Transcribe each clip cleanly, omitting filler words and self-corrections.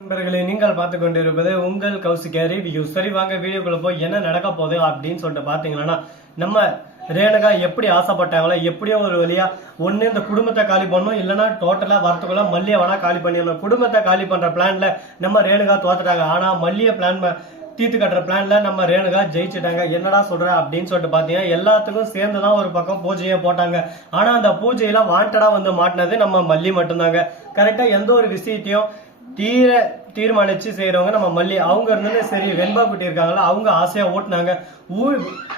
நண்பர்களே, நீங்கள் பார்த்து கொண்டிருப்பது உங்கள் கௌசிகா ரிவ்யூ. சரி, வாங்க வீடியோக்குள்ள போய் என்ன நடக்க போகுது அப்படின்னு சொல்லிட்டு பாத்தீங்கன்னா, நம்ம ரேணுகா எப்படி ஆசைப்பட்டாங்களோ எப்படியோ ஒரு வழியா ஒண்ணு இந்த குடும்பத்தை காலி பண்ணணும், இல்லைன்னா டோட்டலா வரத்துக்குள்ள மல்லியை வேணா காலி பண்ணிடணும். குடும்பத்தை காலி பண்ற பிளான்ல நம்ம ரேணுகா தோத்துட்டாங்க. ஆனா மல்லிய பிளான் தீர்த்து கட்டுற பிளான்ல நம்ம ரேணுகா ஜெயிச்சுட்டாங்க. என்னடா சொல்ற அப்படின்னு சொல்லிட்டு பாத்தீங்கன்னா, எல்லாத்துக்கும் சேர்ந்துதான் ஒரு பக்கம் பூஜையை போட்டாங்க. ஆனா அந்த பூஜையில வாண்டடா வந்து மாட்டினது நம்ம மல்லி மட்டும்தாங்க. கரெக்டா எந்த ஒரு விஷயத்தையும் தீர்மானிச்சு செய்யறவங்க நம்ம மல்லி. அவங்க இருந்து சரி, வெண்பா குட்டி இருக்காங்களா, அவங்க ஆசையா ஊட்டினாங்க.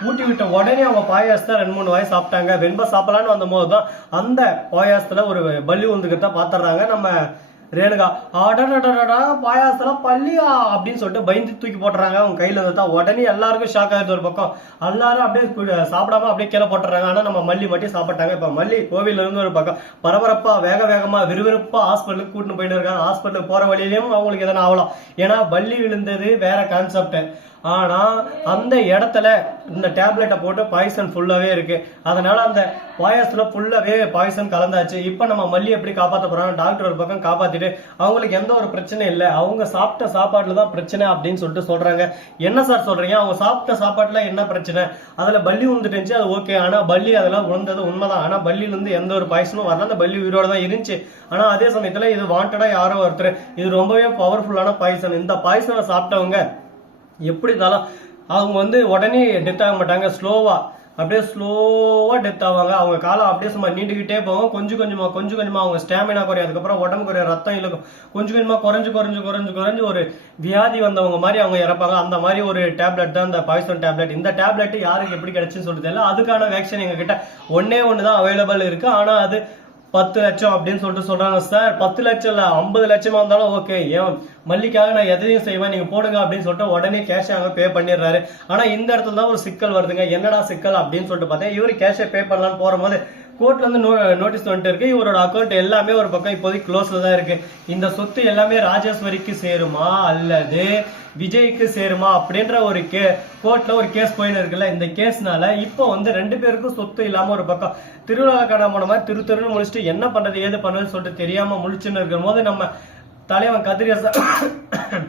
ஊட்டி விட்ட உடனே அவங்க பாயாசத்தை 2-3 வாய் சாப்பிட்டாங்க. வெண்பா சாப்பிடலான்னு வந்த போதுதான் அந்த பாயாசத்துல ஒரு பல்லி உந்துக்கிறத பாத்துறாங்க நம்ம ரேணுகா. அடடா, பாயாசத்துல பள்ளியா அப்படின்னு சொல்லிட்டு பயந்து தூக்கி போட்டுறாங்க. அவங்க கையில இருந்தா உடனே எல்லாருக்கும் ஷாக் ஆகுது. ஒரு பக்கம் எல்லாரும் அப்படியே சாப்பிடாம அப்படியே கீழே போட்டுறாங்க. ஆனா நம்ம மல்லி மட்டும் சாப்பிட்டாங்க. இப்ப மல்லி கோவில்ல இருந்து ஒரு பக்கம் பரபரப்பா வேகமா விறுவிறுப்பா ஹாஸ்பிட்டலுக்கு கூட்டிட்டு போயிட்டு இருக்காங்க. ஹாஸ்பிட்டலுக்கு போற வழியிலயும் அவங்களுக்கு எதனா ஆகலாம். ஏன்னா பல்லி விழுந்தது வேற கான்செப்ட். ஆனா அந்த இடத்துல இந்த டேப்லெட்டை போட்டு பாய்சன் ஃபுல்லாவே இருக்கு. அதனால அந்த பாயசத்துல ஃபுல்லாவே பாய்சன் கலந்தாச்சு. இப்ப நம்ம மல்லி எப்படி காப்பாற்ற போறாங்க? டாக்டர் ஒரு பக்கம் காப்பாத்திட்டு அவங்களுக்கு எந்த ஒரு பிரச்சனையும் இல்லை, அவங்க சாப்பிட்ட சாப்பாட்டுல தான் பிரச்சனை அப்படின்னு சொல்லிட்டு சொல்றாங்க. என்ன சார் சொல்றீங்க? அவங்க சாப்பிட்ட சாப்பாட்டுல என்ன பிரச்சனை? அதுல பல்லி விழுந்துட்டு அது ஓகே. ஆனா பல்லி அதெல்லாம் விழுந்தது உண்மைதான். ஆனா பல்லியில இருந்து எந்த ஒரு பாய்சனும் வரல, அந்த பல்லி உயிரோட தான் இருந்துச்சு. ஆனா அதே சமயத்துல இது வாண்டடா யாரோ ஒருத்தர், இது ரொம்பவே பவர்ஃபுல்லான பாய்சன். இந்த பாய்சனை சாப்பிட்டவங்க எப்படி இருந்தாலும் அவங்க வந்து உடனே டெத் ஆக மாட்டாங்க. ஸ்லோவா டெத் ஆவாங்க. அவங்க காலம் அப்படியே சும்மா நீண்டுகிட்டே போகும். கொஞ்சம் கொஞ்சமா அவங்க ஸ்டாமினா குறையும். அதுக்கப்புறம் உடம்பு குறைய, ரத்தம் இழுக்கும். கொஞ்சம் கொஞ்சமா குறைஞ்சு ஒரு வியாதி வந்தவங்க மாதிரி அவங்க இறப்பாங்க. அந்த மாதிரி ஒரு டேப்லெட் தான் இந்த பாய்சன் டேப்லெட். இந்த டேப்லெட் யாருக்கு எப்படி கிடைச்சுன்னு சொல்லிட்டு தெரியல. அதுக்கான வேக்சின் எங்க கிட்ட ஒண்ணு தான் அவைலபிள் இருக்கு. ஆனா அது 10 லட்சம் அப்படின்னு சொல்லிட்டு சொல்றாங்க. சார் 10 லட்சம் இல்ல, 50 லட்சமா இருந்தாலும் ஓகே, ஏன் மல்லிக்காக நான் எதையும் செய்வேன், நீங்க போடுங்க அப்படின்னு சொல்லிட்டு உடனே கேஷ் அங்க பே பண்ணிடுறாரு. ஆனா இந்த இடத்துல தான் ஒரு சிக்கல் வருதுங்க. என்னடா சிக்கல் அப்படின்னு சொல்லிட்டு பார்த்தேன். இவரு கேஷை பே பண்ணலான்னு போகும்போது கோர்ட்ல இருந்து நோட்டீஸ் வந்துட்டு இருக்கு. இவரோட அக்கௌண்ட் எல்லாமே ஒரு பக்கம் இப்போதைக்கு க்ளோஸ்ல தான் இருக்கு. இந்த சொத்து எல்லாமே ராஜேஸ்வரிக்கு சேருமா அல்லது விஜய்க்கு சேருமா அப்படின்ற ஒரு கோர்ட்ல ஒரு கேஸ் போயின்னு இருக்குல்ல. இந்த கேஸ்னால இப்போ வந்து 2 பேருக்கும் சொத்து இல்லாம ஒரு பக்கம் திருவிழா காண போன மாதிரி திருன்னு முடிச்சுட்டு என்ன பண்றது ஏது பண்றதுன்னு சொல்லிட்டு தெரியாம முழிச்சுன்னு இருக்கும் போது நம்ம தலைவன் கதிரேசன்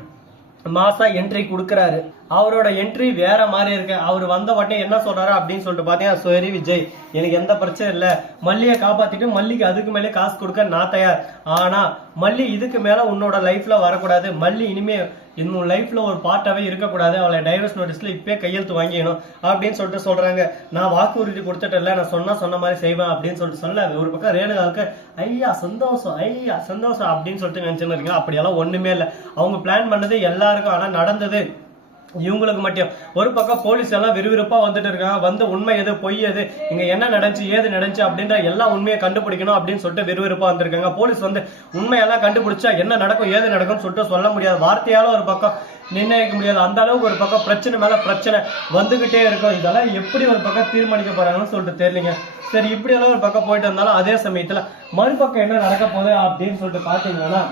மாசா என்ட்ரி கொடுக்கறாரு. அவரோட என்ட்ரி வேற மாதிரி இருக்கு. அவர் வந்த உடனே என்ன சொல்றாரு அப்படின்னு சொல்லிட்டு பாத்தீங்கன்னா, சரி விஜய், எனக்கு எந்த பிரச்சனை இல்ல, மல்லியை காப்பாத்திட்டு மல்லிக்கு அதுக்கு மேலே காசு கொடுக்க நான் தயார். ஆனா மல்லி இதுக்கு மேல உன்னோட லைஃப்ல வரக்கூடாது. மல்லி இனிமே இன்னும் லைஃப்ல ஒரு பார்ட்டாவே இருக்கக்கூடாது. அவளை டைவர்ஸ் நோட்டீஸ்ல இப்பயே கையெழுத்து வாங்கிக்கணும் அப்படின்னு சொல்லிட்டு சொல்றாங்க. நான் வாக்குறுதி கொடுத்துட்டேன்ல, நான் சொன்ன மாதிரி செய்வேன் அப்படின்னு சொல்லிட்டு சொல்ல ஒரு பக்கம் ரேணுகாவுக்கு ஐயா சந்தோஷம் அப்படின்னு சொல்லிட்டு நினைச்சுன்னு இருக்கீங்க. அப்படியெல்லாம் ஒண்ணுமே இல்லை. அவங்க பிளான் பண்ணது எல்லாருக்கும், ஆனா நடந்தது இவங்களுக்கு மட்டும். ஒரு பக்கம் போலீஸ் எல்லாம் விறுவிறுப்பா வந்துட்டு இருக்காங்க. வந்து உண்மை எது பொய் எது, இங்க என்ன நடந்துச்சு ஏது நடந்துச்சு அப்படின்ற எல்லா உண்மையை கண்டுபிடிக்கணும் அப்படின்னு சொல்லிட்டு விறுவிறுப்பா வந்திருக்காங்க. போலீஸ் வந்து உண்மையெல்லாம் கண்டுபிடிச்சா என்ன நடக்கும் ஏது நடக்கும்னு சொல்லிட்டு சொல்ல முடியாது. வார்த்தையால ஒரு பக்கம் நிர்ணயிக்க முடியாது. அந்த அளவுக்கு ஒரு பக்கம் பிரச்சனை மேல பிரச்சனை வந்துகிட்டே இருக்கும். இதெல்லாம் எப்படி ஒரு பக்கம் தீர்மானிக்க போறாங்கன்னு சொல்லிட்டு தெரியலங்க. சரி, இப்படி எல்லாம் ஒரு பக்கம் போயிட்டு இருந்தாலும் அதே சமயத்துல மறுபக்கம் என்ன நடக்க போகுது அப்படின்னு சொல்லிட்டு பாத்தீங்கன்னா,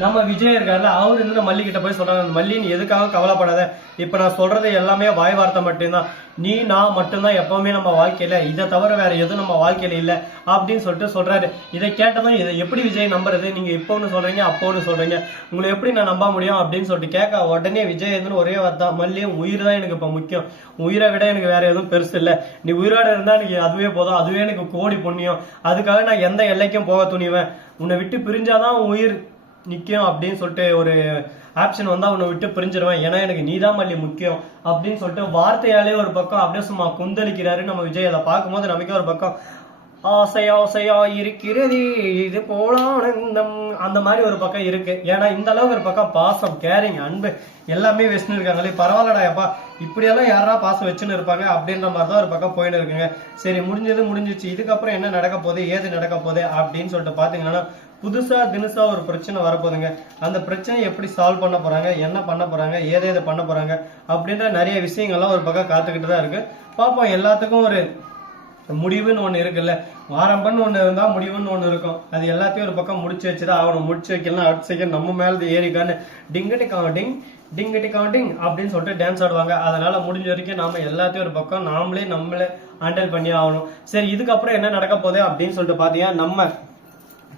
நம்ம விஜய் இருக்காருல்ல, அவரு இருந்து மல்லி கிட்ட போய் சொல்றாங்க, மல்லி நீ எதுக்காக கவலைப்படாத, இப்ப நான் சொல்றது எல்லாமே வாய் வார்த்தை மட்டும்தான், நீ நான் மட்டும்தான் எப்பவுமே நம்ம வாழ்க்கையில, இதை தவிர வேற எதுவும் நம்ம வாழ்க்கையில இல்ல அப்படின்னு சொல்லிட்டு சொல்றாரு. இதை கேட்டதும் இதை எப்படி விஜய் நம்புறது? நீங்க இப்போ ஒண்ணு சொல்றீங்க அப்போ ஒண்ணு சொல்றீங்க, உங்களை எப்படி நான் நம்ப முடியும் அப்படின்னு சொல்லிட்டு கேட்க உடனே விஜய் இருந்து ஒரே வார்த்தை, மல்லியும் உயிர் தான் எனக்கு இப்ப முக்கியம், உயிரை விட எனக்கு வேற எதுவும் பெருசு இல்ல, நீ உயிரோட இருந்தா எனக்கு அதுவே போதும், அதுவே எனக்கு கோடி புண்ணியம், அதுக்காக நான் எந்த எல்லைக்கும் போக துணிவேன், உன்னை விட்டு பிரிஞ்சாதான் உயிர் நிக்கும் அப்படின்னு சொல்லிட்டு ஒரு ஆப்ஷன் வந்தா உன்னை விட்டு பிரிஞ்சிருவேன், ஏன்னா எனக்கு நீதான் மல்லி முக்கியம் அப்படின்னு சொல்லிட்டு வார்த்தையாலே ஒரு பக்கம் அப்படியே சும்மா குந்தளிக்கிறாரு நம்ம விஜய். அதை பார்க்கும்போது நமக்கே ஒரு பக்கம் ஆசையா இருக்கிறது இது போல ஆனந்தம் அந்த மாதிரி ஒரு பக்கம் இருக்கு. ஏன்னா இந்த அளவுக்கு ஒரு பக்கம் பாசம், கேரிங், அன்பு எல்லாமே வச்சுன்னு இருக்காங்களே, பரவாயில்லடாப்பா, இப்படியெல்லாம் யாரா பாசம் வச்சுன்னு இருப்பாங்க அப்படின்ற மாதிரி தான் ஒரு பக்கம் போயின்னு இருக்குங்க. சரி, முடிஞ்சிச்சு. இதுக்கப்புறம் என்ன நடக்க போகுது ஏது நடக்க போகுது அப்படின்னு சொல்லிட்டு பாத்தீங்கன்னா, தினுசா ஒரு பிரச்சனை வரப்போகுதுங்க. அந்த பிரச்சனையை எப்படி சால்வ் பண்ண போறாங்க, என்ன பண்ண போறாங்க, ஏதேது பண்ண போறாங்க அப்படின்ற நிறைய விஷயங்கள்லாம் ஒரு பக்கம் காத்துக்கிட்டு தான் இருக்கு. பார்ப்போம். எல்லாத்துக்கும் ஒரு முடிவுன்னு ஒண்ணு இருக்குல்ல, ஆரம்பம்னு ஒண்ணு இருந்தா முடிவுன்னு ஒண்ணு இருக்கும். அது எல்லாத்தையும் ஒரு பக்கம் முடிச்சு வச்சுதான் ஆகணும். முடிச்சு வைக்கலாம் அடுத்த செகண்ட் நம்ம மேல ஏறிக்கான்னு டிங்கட்டி கவுண்டிங் அப்படின்னு சொல்லிட்டு டான்ஸ் ஆடுவாங்க. அதனால முடிஞ்ச வரைக்கும் நாம எல்லாத்தையும் ஒரு பக்கம் நம்மளே ஹேண்டில் பண்ணி ஆகணும். சரி, இதுக்கப்புறம் என்ன நடக்க போகுது அப்படின்னு சொல்லிட்டு பாத்தீங்கன்னா, நம்ம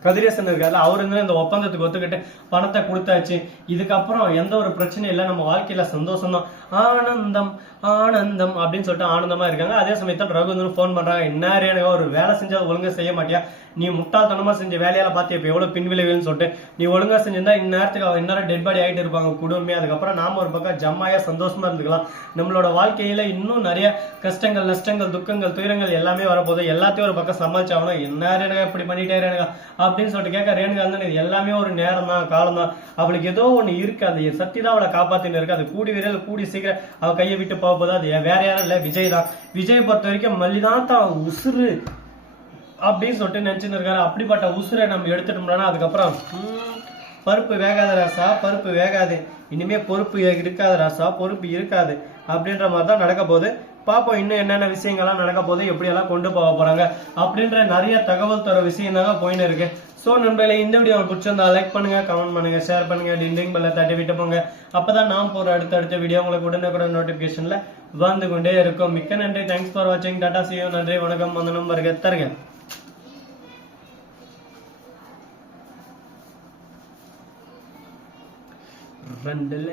கதிரேசன் இருக்காரு, அவரு வந்து இந்த ஒப்பந்தத்துக்கு ஒத்துக்கிட்டு பணத்தை கொடுத்தாச்சு, இதுக்கப்புறம் எந்த ஒரு பிரச்சனையும் இல்லை, நம்ம வாழ்க்கையில சந்தோஷம் தான், ஆனந்தம் ஆனந்தம் அப்படின்னு சொல்லிட்டு ஆனந்தமா இருக்காங்க. அதே சமயத்தில் ரகு வந்து போன் பண்றாங்க, என்ன ரேணுகா ஒரு வேலை செஞ்சா ஒழுங்கா செய்ய மாட்டியா, நீ முட்டாள்தனமா செஞ்ச வேலையால பார்த்து இப்ப எவ்வளவு பின்விளைவுன்னு சொல்லிட்டு, நீ ஒழுங்கா செஞ்சிருந்தா இந்நேரத்துக்கு அவன் இன்னும் டெட் பாடி ஆகிட்டு இருப்பாங்க குடும்பமே, அதுக்கப்புறம் நாம ஒரு பக்கம் ஜம்மாயா சந்தோஷமா இருந்துக்கலாம். நம்மளோட வாழ்க்கையில இன்னும் நிறைய கஷ்டங்கள் நஷ்டங்கள் துக்கங்கள் துயரங்கள் எல்லாமே வரப்போகுது, எல்லாத்தையும் ஒரு பக்கம் சமாளிச்சாகணும். என்ன ரேணுகா இப்படி பண்ணிட்டே ரேணுகா அப்படின்னு சொல்லிட்டு கேட்க, ரேணுகா வந்து இது எல்லாமே ஒரு நேரம் தான் காலம் தான், அவளுக்கு ஏதோ ஒண்ணு இருக்கு, அது சக்தி தான் அவளை காப்பாத்தின்னு இருக்கு, அது கூடி விரைவில் கூடி சீக்கிரம் அவ கையை விட்டு போக போது, அது வேற யாரும் இல்ல விஜய் தான். விஜய் பொறுத்த வரைக்கும் மல்லிதான் தான் உசுறு அப்படின்னு சொல்லிட்டு நினைச்சுன்னு இருக்காரு. அப்படிப்பட்ட உசுரை நம்ம எடுத்துட்டோம்னா அதுக்கப்புறம் பருப்பு வேகாத ராசா, பருப்பு வேகாது, இனிமே பொறுப்பு இருக்காது ராசா, பொறுப்பு இருக்காது அப்படின்ற மாதிரி தான் நடக்க போகுது. பாப்போம் இன்னும் என்னென்ன விஷயங்கள்லாம் நடக்க போகுது, எப்படியெல்லாம் கொண்டு போக போறாங்க அப்படின்ற நிறைய தகவல் தர விஷயம் தாங்க போயின்னு இருக்கு. சோ நண்பர்களே, இந்த வீடியோ பிடிச்சிருந்தா லைக் பண்ணுங்க, கமெண்ட் பண்ணுங்க, ஷேர் பண்ணுங்க, டிண்டிங் பெல்ல தட்டி விட்டு போங்க. அப்பதான் நான் போற அடுத்த வீடியோ உங்களுக்கு உடனுக்குடன் நோட்டிபிகேஷன்ல வந்து கொண்டே இருக்கும். மிக்க நன்றி, தேங்க்ஸ் ஃபார் வாட்சிங், டாடா see you, நன்றி வணக்கம், வந்தனம் வருக தருக. Randall